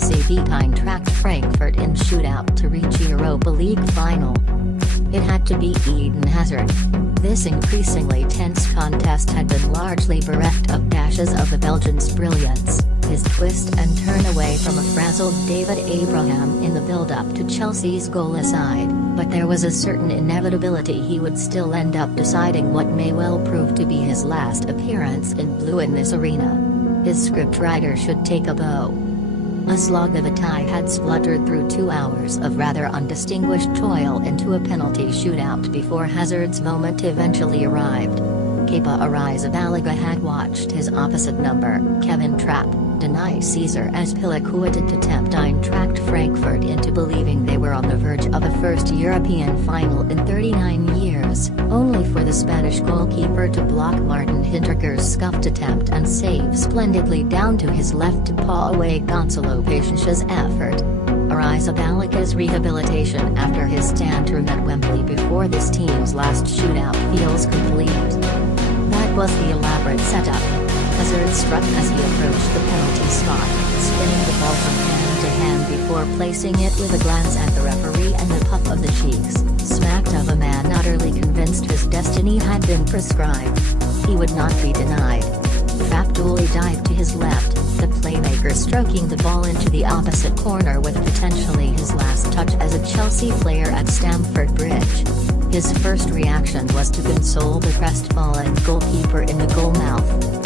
Chelsea beat Eintracht Frankfurt in shootout to reach Europa League final. It had to be Eden Hazard. This increasingly tense contest had been largely bereft of dashes of the Belgian's brilliance, his twist and turn away from a frazzled David Abraham in the build-up to Chelsea's goal aside, but there was a certain inevitability he would still end up deciding what may well prove to be his last appearance in blue in this arena. His scriptwriter should take a bow. A slog of a tie had spluttered through 2 hours of rather undistinguished toil into a penalty shootout before Hazard's moment eventually arrived. Kepa Arrizabalaga had watched his opposite number, Kevin Trapp, deny Caesar Azpilicueta to tempt Eintracht Frankfurt into believing they were on the verge of a first European final in 39 years, only for the Spanish goalkeeper to block Martin Hinteregger's scuffed attempt and save splendidly down to his left to paw away Gonçalo Pacience's effort. Arrizabalaga's rehabilitation after his tantrum at Wembley before this team's last shootout feels complete. That was the elaborate setup. Hazard struck as he approached the penalty spot, spinning the ball from hand to hand before placing it with a glance at the referee and the puff of the cheeks, smacked of a man utterly convinced his destiny had been prescribed. He would not be denied. Trapp duly dived to his left, the playmaker stroking the ball into the opposite corner with potentially his last touch as a Chelsea player at Stamford Bridge. His first reaction was to console the crestfallen goalkeeper in the goal mouth.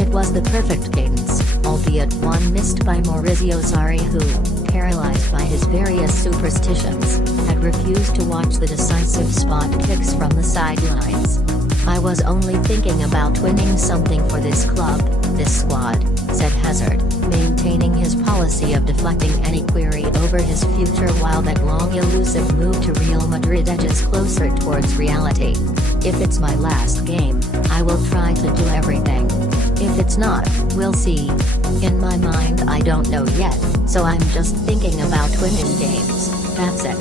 It was the perfect cadence, albeit one missed by Maurizio Sarri who, paralyzed by his various superstitions, had refused to watch the decisive spot kicks from the sidelines. "I was only thinking about winning something for this club, this squad," said Hazard, maintaining his policy of deflecting any query over his future while that long elusive move to Real Madrid edges closer towards reality. "If it's my last game, I will try to do everything. If it's not, we'll see. In my mind I don't know yet, so I'm just thinking about winning games, that's it."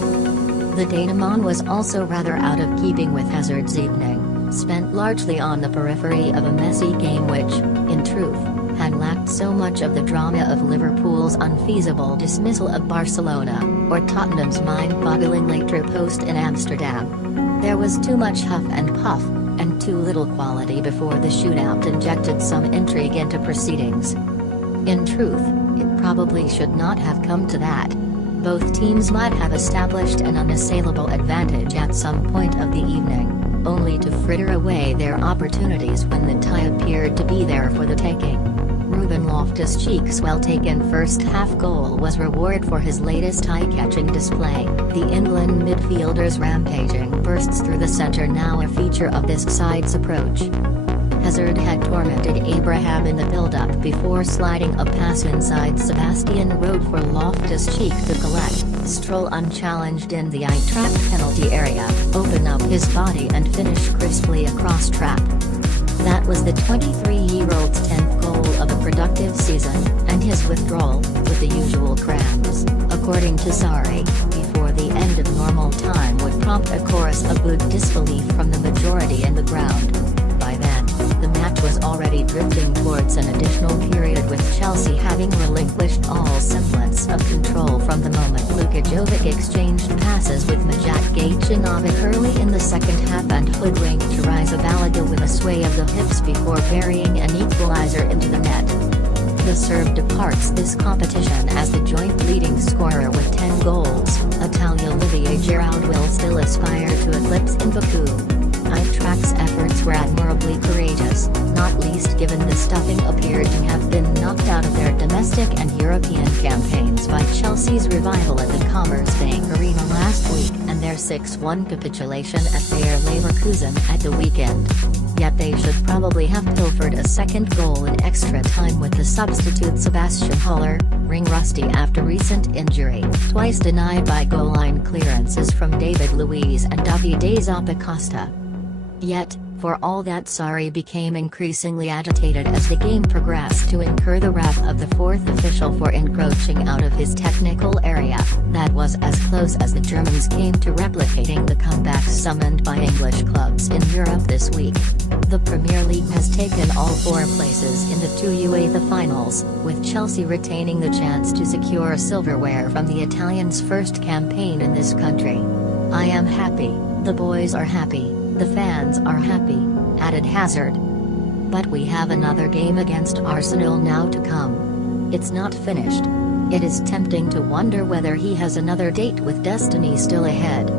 The denouement was also rather out of keeping with Hazard's evening, spent largely on the periphery of a messy game which, in truth, had lacked so much of the drama of Liverpool's unfeasible dismissal of Barcelona, or Tottenham's mind-boggling late post in Amsterdam. There was too much huff and puff, and too little quality before the shootout injected some intrigue into proceedings. In truth, it probably should not have come to that. Both teams might have established an unassailable advantage at some point of the evening, only to fritter away their opportunities when the tie appeared to be there for the taking. Ruben Loftus-Cheek's well-taken first-half goal was reward for his latest eye-catching display. The England midfielder's rampaging bursts through the centre, now a feature of this side's approach. Hazard had tormented Abraham in the build-up before sliding a pass inside Sebastian Road for Loftus-Cheek to collect, stroll unchallenged in the Eintracht penalty area, open up his body and finish crisply across Trapp. That was the 23-year-old's 10th goal of a productive season, and his withdrawal, with the usual cramps, according to Sarri, before the end of normal time would prompt a chorus of booed disbelief from the majority in the ground. By then, the match was already drifting towards an additional period with Chelsea having relinquished all semblance of control from the moment Luka Jovic exchanged passes with Majak Gajinovic early in the second half and hoodwinked Arrizabalaga with a sway of the hips before burying an equalizer into the net. The Serb departs this competition as the joint leading scorer with 10 goals. Italian Olivier Giroud will still aspire to eclipse in Baku. Eintracht's efforts were admirably courageous, not least given the stuffing appeared to have been knocked out of their domestic and European campaigns by Chelsea's revival at the Commerzbank Arena last week and their 6-1 capitulation at Bayer Leverkusen at the weekend. Yet they should probably have pilfered a second goal in extra time with the substitute Sebastian Haller, ring rusty after recent injury, twice denied by goal line clearances from David Luiz and Davide Zappacosta. Yet, for all that, Sarri became increasingly agitated as the game progressed to incur the wrath of the fourth official for encroaching out of his technical area. That was as close as the Germans came to replicating the comebacks summoned by English clubs in Europe this week. The Premier League has taken all four places in the two UEFA finals, with Chelsea retaining the chance to secure silverware from the Italians' first campaign in this country. "I am happy, the boys are happy, the fans are happy," added Hazard. "But we have another game against Arsenal now to come. It's not finished." It is tempting to wonder whether he has another date with destiny still ahead.